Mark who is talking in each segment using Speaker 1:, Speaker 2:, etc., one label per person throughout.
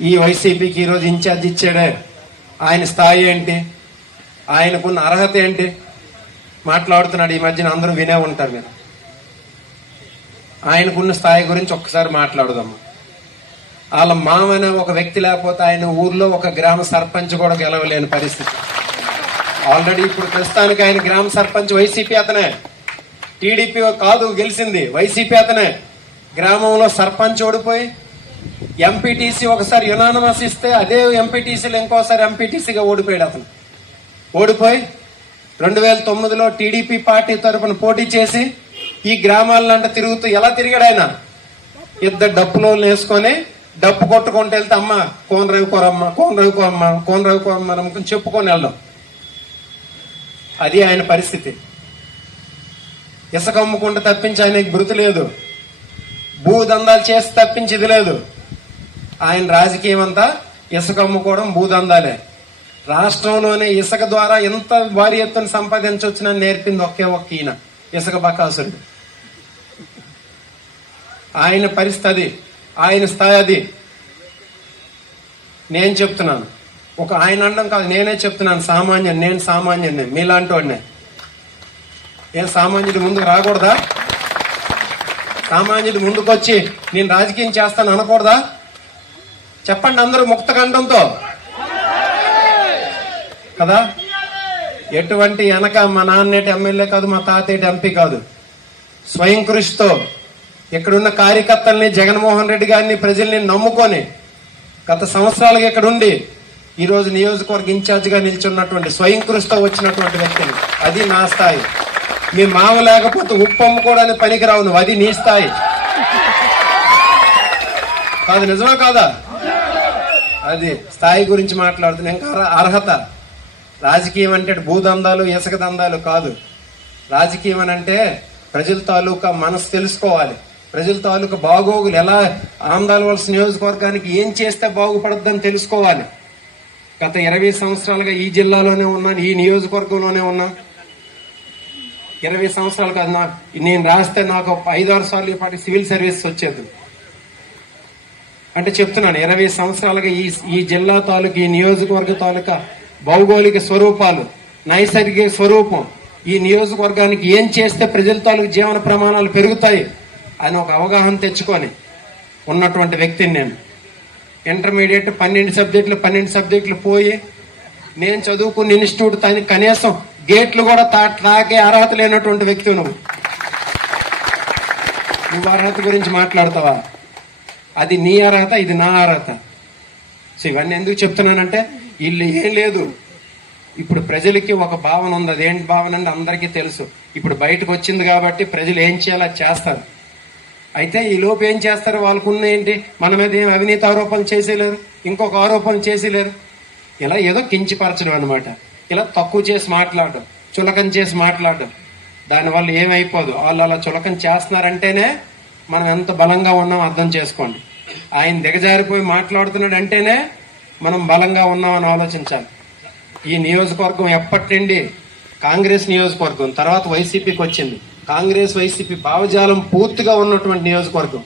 Speaker 1: ఈ వైసీపీకి ఈరోజు ఇన్ఛార్జ్ ఇచ్చాడే ఆయన. స్థాయి ఏంటి? ఆయనకున్న అర్హత ఏంటి? మాట్లాడుతున్నాడు. ఈ మధ్యన అందరూ వినే ఉంటారు మీరు. ఆయనకున్న స్థాయి గురించి ఒక్కసారి మాట్లాడుదాము వాళ్ళ మామనే ఒక వ్యక్తి లేకపోతే ఆయన ఊర్లో ఒక గ్రామ సర్పంచ్ కూడా గెలవలేని పరిస్థితి. ఆల్రెడీ ఇప్పుడు ప్రస్తుతానికి ఆయన గ్రామ సర్పంచ్ వైసీపీ అతనే. టీడీపీ కాదు గెలిచింది వైసీపీ అతనే. గ్రామంలో సర్పంచ్ ఓడిపోయి ఎంపీటీసీ ఒకసారి యునానమస్ ఇస్తే అదే ఎంపీటీసీలో ఇంకోసారి ఎంపీటీసీగా ఓడిపోయాడు అతను. ఓడిపోయి రెండు వేల తొమ్మిదిలో టీడీపీ పార్టీ తరఫున పోటీ చేసి ఈ గ్రామాలంట తిరుగుతూ ఎలా తిరిగాడు ఆయన? ఇద్దరు డప్పులో వేసుకొని డప్పు కొట్టుకుంటూ వెళ్తే అమ్మ కోన రవికోరమ్మ కోన రవికోరమ్మ కోన రవికోరమ్మ అనుకుని చెప్పుకొని వెళ్దాం అది ఆయన పరిస్థితి. ఇసుక తప్పించి ఆయనకి మృతి లేదు. భూదందాలు చేసి తప్పించి ఇది లేదు. ఆయన రాజకీయం అంతా ఇసుక అమ్ముకోవడం భూదందాలే. రాష్ట్రంలోనే ఇసుక ద్వారా ఎంత భారీ ఎత్తున సంపాదించవచ్చునని నేర్పింది ఒకే ఒక్క ఈయన ఇసుక బకాసురుడు. ఆయన పరిస్థితి ఆయన స్థాయి అది. నేను చెప్తున్నాను. ఒక ఆయన అనడం కాదు నేనే చెప్తున్నాను సామాన్యుడు నేను సామాన్యుడిని మీలాంటి వాడినే. ఏ సామాన్యుడి ముందుకు రాకూడదా? సామాన్యుడి ముందుకొచ్చి నేను రాజకీయం చేస్తాను అనకూడదా? చెప్పండి అందరూ ముక్త కంఠంతో. కదా? ఎటువంటి వెనక మా నాన్నేటి ఎమ్మెల్యే కాదు మా తాతేటి ఎంపీ కాదు. స్వయం కృషితో ఇక్కడున్న కార్యకర్తల్ని జగన్మోహన్ రెడ్డి గారిని ప్రజల్ని నమ్ముకొని గత సంవత్సరాలుగా ఇక్కడ ఉండి నియోజకవర్గ ఇన్ఛార్జిగా నిల్చున్నటువంటి స్వయం కృషితో వచ్చినటువంటి వ్యక్తిని అది నా స్థాయి. మీ మామ లేకపోతే ఉప్పు అమ్ముకోవడానికి పనికిరావు నువ్వు. అది నీ స్థాయి. కాదు నిజమా కాదా? అది స్థాయి గురించి మాట్లాడుతున్నా. ఇంకా అర్హత. రాజకీయం అంటే భూదందాలు ఇసుక దందాలు కాదు. రాజకీయం అని అంటే ప్రజల తాలూకా మనసు తెలుసుకోవాలి. ప్రజల తాలూకా బాగోగులు ఎలా ఆందాలవలస నియోజకవర్గానికి ఏం చేస్తే బాగుపడద్దని తెలుసుకోవాలి. గత ఇరవై సంవత్సరాలుగా ఈ జిల్లాలోనే ఉన్నాను ఈ నియోజకవర్గంలోనే ఉన్నా. ఇరవై సంవత్సరాలు కాదు నా నేను రాస్తే నాకు ఐదారు సార్లు పాటు సివిల్ సర్వీస్ వచ్చేది. అంటే చెప్తున్నాను ఇరవై సంవత్సరాలుగా ఈ ఈ జిల్లా తాలూకా ఈ నియోజకవర్గ తాలూకా భౌగోళిక స్వరూపాలు నైసర్గిక స్వరూపం ఈ నియోజకవర్గానికి ఏం చేస్తే ప్రజల తాలూకు జీవన ప్రమాణాలు పెరుగుతాయి అని ఒక అవగాహన తెచ్చుకొని ఉన్నటువంటి వ్యక్తిని నేను. ఇంటర్మీడియట్ పన్నెండు సబ్జెక్టులు పన్నెండు సబ్జెక్టులు పోయి నేను చదువుకున్న ఇన్స్టిట్యూట్ తని కనీసం గేట్లు కూడా తా తాకే అర్హత లేనటువంటి వ్యక్తి నువ్వు. నువ్వు అర్హత గురించి మాట్లాడతావా? అది నీ అర్హత ఇది నా అర్హత. సో ఇవన్నీ ఎందుకు చెప్తున్నానంటే వీళ్ళు ఏం లేదు. ఇప్పుడు ప్రజలకి ఒక భావన ఉంది. అదేంటి భావన అంటే అందరికీ తెలుసు. ఇప్పుడు బయటకు వచ్చింది కాబట్టి ప్రజలు ఏం చేయాలో చేస్తారు. అయితే ఈ లోపు ఏం చేస్తారు? వాళ్ళకున్న ఏంటి? మన మీద ఏం అవినీతి ఆరోపణలు చేసేలేరు. ఇంకొక ఆరోపణలు చేసేలేరు. ఇలా ఏదో కించిపరచడం అనమాట ఇలా తక్కువ చేసి మాట్లాడడం చులకం చేసి మాట్లాడడం. దానివల్ల ఏమైపోదు? వాళ్ళు అలా చులకం చేస్తున్నారంటేనే మనం ఎంత బలంగా ఉన్నాం అర్థం చేసుకోండి. ఆయన దిగజారిపోయి మాట్లాడుతున్నాడు అంటేనే మనం బలంగా ఉన్నామని ఆలోచించాలి. ఈ నియోజకవర్గం ఎప్పటి నుండి కాంగ్రెస్ నియోజకవర్గం తర్వాత వైసీపీకి వచ్చింది. కాంగ్రెస్ వైసీపీ భావజాలం పూర్తిగా ఉన్నటువంటి నియోజకవర్గం.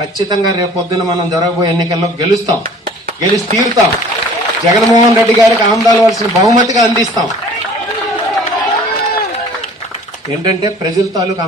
Speaker 1: ఖచ్చితంగా రేపు పొద్దున మనం జరగబోయే ఎన్నికల్లో గెలుస్తాం. గెలిచి తీరుతాం. జగన్మోహన్ రెడ్డి గారికి ఆందాలవలసిన బహుమతిగా అందిస్తాం. ఏంటంటే ప్రజల తాలూకు